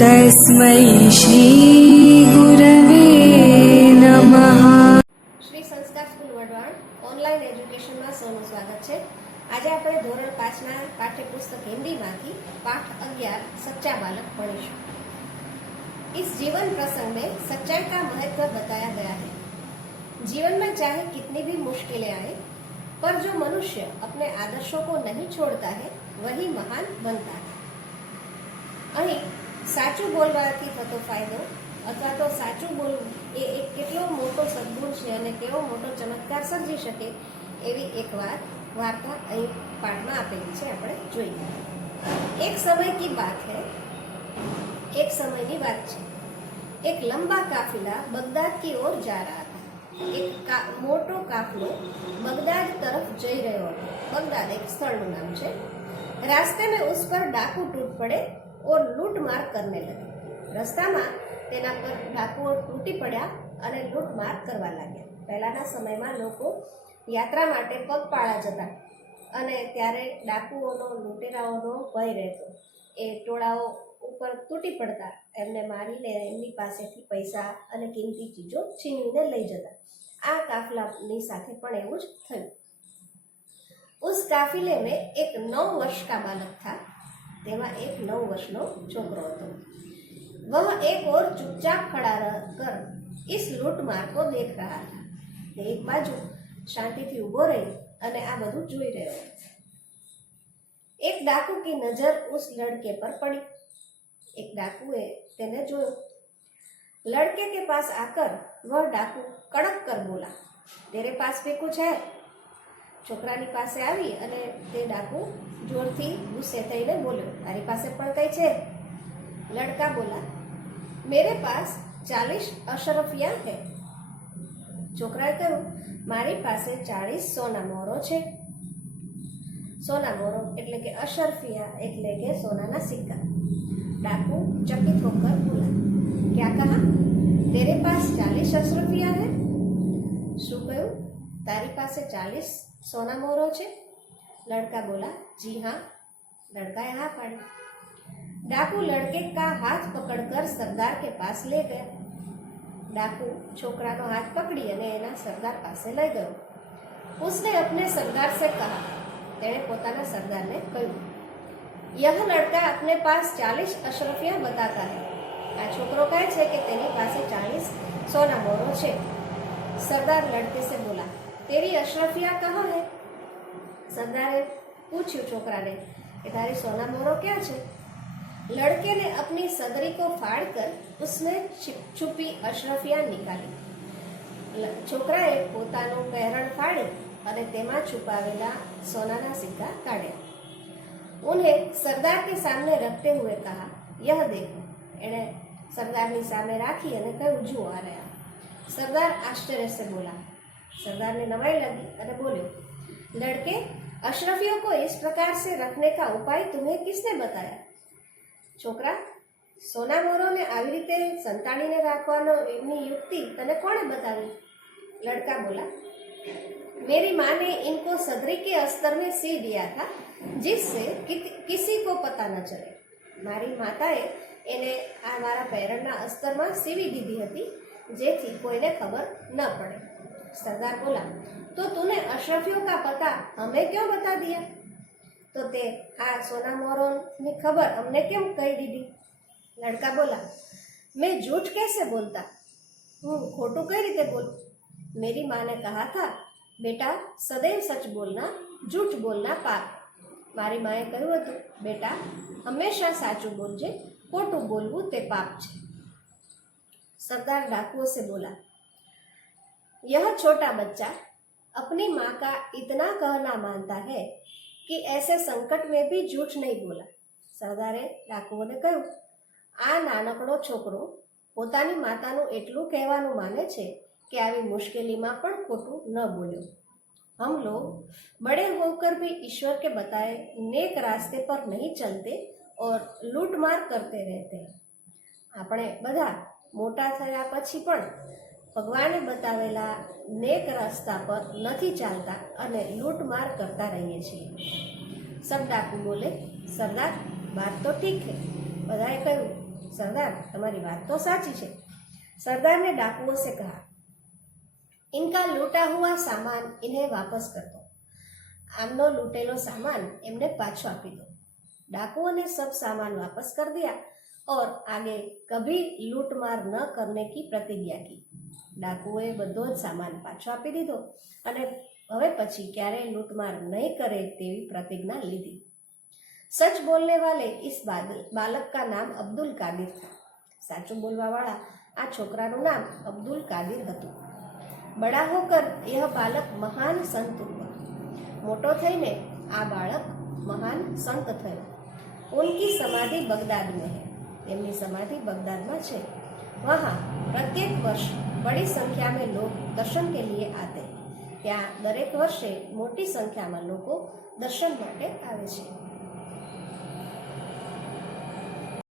तस्मै श्रीगुरवे नमः। શ્રી સંસ્કાર સ્કૂલ વઢવાણ ઓનલાઈન એજ્યુકેશનમાં સૌનું સ્વાગત છે। આજે આપણે ધોરણ 5ના પાઠ્યપુસ્તક હિન્દીમાંથી પાઠ 11 सच्चा बालक पढ़ीશું। इस जीवन प्रसंग में सच्चाई का महत्व बताया गया है। जीवन में चाहे कितनी भी मुश्किलें आए, पर जो मनुष्य अपने आदर्शों को नहीं छोड़ता है वही महान बनता है। અહીં સાચું બોલવાથી થતો ફાયદો અથવા તો સાચું બોલવું એ એક કેટલો મોટો સદગુણ છે અને કેવો મોટો ચમત્કાર સર્જી શકે એવી એક વાર્તા અહીં પાઠમાં આપેલી છે, આપણે જોઈએ। એક સમય की बात है, एक समयની વાત છે। एक लंबा काफिला बगदाद की ओर जा रहा था। एक मोटो काफलो बगदाद तरफ જઈ રહ્યો હતો। बगदाद एक સ્થળનું નામ છે। रास्ते में उस पर डाकू टूट पड़े और लूट मार करने लगे। रस्ताમાં તેના પર ડાકુઓ તૂટી પડ્યા અને લૂંટમાર કરવા લાગ્યા। પહેલાના સમયમાં લોકો યાત્રા માટે પગપાળા જતા અને ત્યારે ડાકુઓનો લૂંટેરાઓનો ભય રહેતો। એ ટોળાઓ ઉપર તૂટી પડતા, એમને મારીને એમની પાસેથી પૈસા અને કિંમતી ચીજો છીનવીને લઈ જતા। આ કાફલાની સાથે પણ એવું જ થયું। उस काफिले में एक 9 वर्ष का बालक था। तेमा एक 9 वर्षनो छोकरो હતો। वह एक और चुपचाप खड़ा रहकर इस लूटमार को देख रहा था। एक बाजू शांतिथी उभो रही અને આ બધું જોઈ રહ્યો હતો। एक डाकू की नजर उस लड़के पर पड़ी। एक डाकुए તેને જોયો। लड़के के पास आकर वह डाकू कड़क कर बोला, तेरे पास भी कुछ है? છોકરાની પાસે આવી અને તે ડાકુ જોરથી ગુસ્સે થઈને બોલ્યો, તારી પાસે પણ કઈ છે? લડકા બોલા, मेरे पास 40 अशरफिया है। છોકરાએ કહ્યું, મારી પાસે 40 સોના મોહરો છે। સોના મોહરો એટલે કે અશરફિયા એટલે કે સોનાના સિક્કા। डाकू चकित होकर बोला, क्या कहा? तेरे पास 40 अशरफिया है? શું કહ્યું? તારી પાસે 40 सोना मोहरो छे? लड़का बोला, जी हाँ। लड़काए हाँ पाड़ी। डाकू लड़के का हाथ पकड़कर सरदार के पास ले गया। डाकू छोकरानो हाथ पकड़ी અને એના સરદાર પાસે લઈ ગયો। उसने अपने सरदार से कहा, તેણે પોતાના સરદારને કહ્યું, यह लड़का अपने पास 40 अशरफिया बताता है। આ છોકરો કહે છે કે તેની પાસે 40 સોના મોહરો છે। सरदार लड़के से बोला, तेरी अशरफिया कहाँ है? सरदारे पूछ्યું છોકરાને કે તારી સોના મોહરો ક્યાં છે? लड़के ने अपनी सदरी को फाड़कर उसमें छुपी अशरफिया निकाली। છોકરાએ પોતાનું પહેરણ ફાડી અને તેમાં છુપાવેલા સોનાના સિક્કા કાઢ્યા। उन्हें सरदार के सामने रखते हुए कहा, यह देखो। એણે સરદારની સામે રાખી અને કહ્યું, જુઓ આ રહ્યા। सरदार आश्चर्य से बोला। सरदार ने नवाई लगी और बोले, लड़के, अशरफियों को इस प्रकार से रखने का उपाय तुम्हें किसने बताया? छोकरा, सोना मोहरो ने આવી રીતે સંતાડીને રાખવાનો એમની યુક્તિ તને કોણે बतावी? लड़का बोला, मेरी माँ ने इनको सदरी के अस्तर में सी दिया था, जिससे किसी को पता न चले। મારી માતાએ એને આ મારા પહેરણના અસ્તરમાં સીવી દીધી હતી, જેથી કોઈને ખબર ન પડે। सरदार बोला, तो तूने अशरफियों का पता हमें क्यों बता दिया? तो ते आ सोना मोहरों की खबर हमने क्यों कही दीदी? लड़का बोला, मैं झूठ कैसे बोलता? खोटू कई रीते बोल? मेरी माँ ने कहा था, बेटा सदैव सच बोलना, झूठ बोलना पाप। मारी माए कह્યું હતું, बेटा हमेशा साचું बोलजे, खोटू बोलવું ते पाप छे। सरदार डाकुओं से बोला, यह छोटा बच्चा अपनी माँ का इतना कहना मानता है कि ऐसे संकट में भी झूठ नहीं बोला। सरदारे डाकुओने કહ્યું, આ નાનકડો છોકરો પોતાની માતાનું એટલું કહેવાનું માને છે કે આવી મુશ્કેલીમાં પણ ખોટું ન બોલ્યો। हम लोग बड़े होकर भी ईश्वर के बताए नेक रास्ते पर नहीं चलते और लूटमार करते रहते हैं। આપણે બધા મોટા થયા પછી પણ ભગવાને બતાવેલા નેક રસ્તા પર નથી ચાલતા અને લૂંટમાર કરતા રહીએ છીએ। सब डाकू बोले, सरदार बात तो ठीक है। બધાએ કહ્યું, सरदार तुम्हारी बात तो साची है। सरदार ने डाकुओं से कहा, इनका लूटा हुआ सामान इन्हें वापस कर दो। आमनो लूटेलो सामान इन्हें पाछो आपी दो। डाकुओं ने सब सामान वापस कर दिया और आगे कभी लूटमार न करने की प्रतिज्ञा की। डाकुओए बधो ज सामान पाछो आपी दीधो अने हवे पछी क्यारेय लूटमार नहीं करे तेवी प्रतिज्ञा लीधी। सच बोलने वाले इस बालक का नाम अब्दुल कादिर था। साचु बोलवा वाला आ छोकरानुं नाम अब्दुल कादिर हतुं। बड़ा होकर यह बालक महान संत हुआ। मोटो थईने आ बालक महान संत थयो। उनकी समाधि बगदाद में है। एमनी समाधि बगदाद में है। वहाँ प्रत्येक वर्ष बड़ी संख्या में लोग दर्शन के लिए आते हैं। ત્યાં દરેક વર્ષે મોટી સંખ્યામાં લોકો દર્શન માટે આવે છે।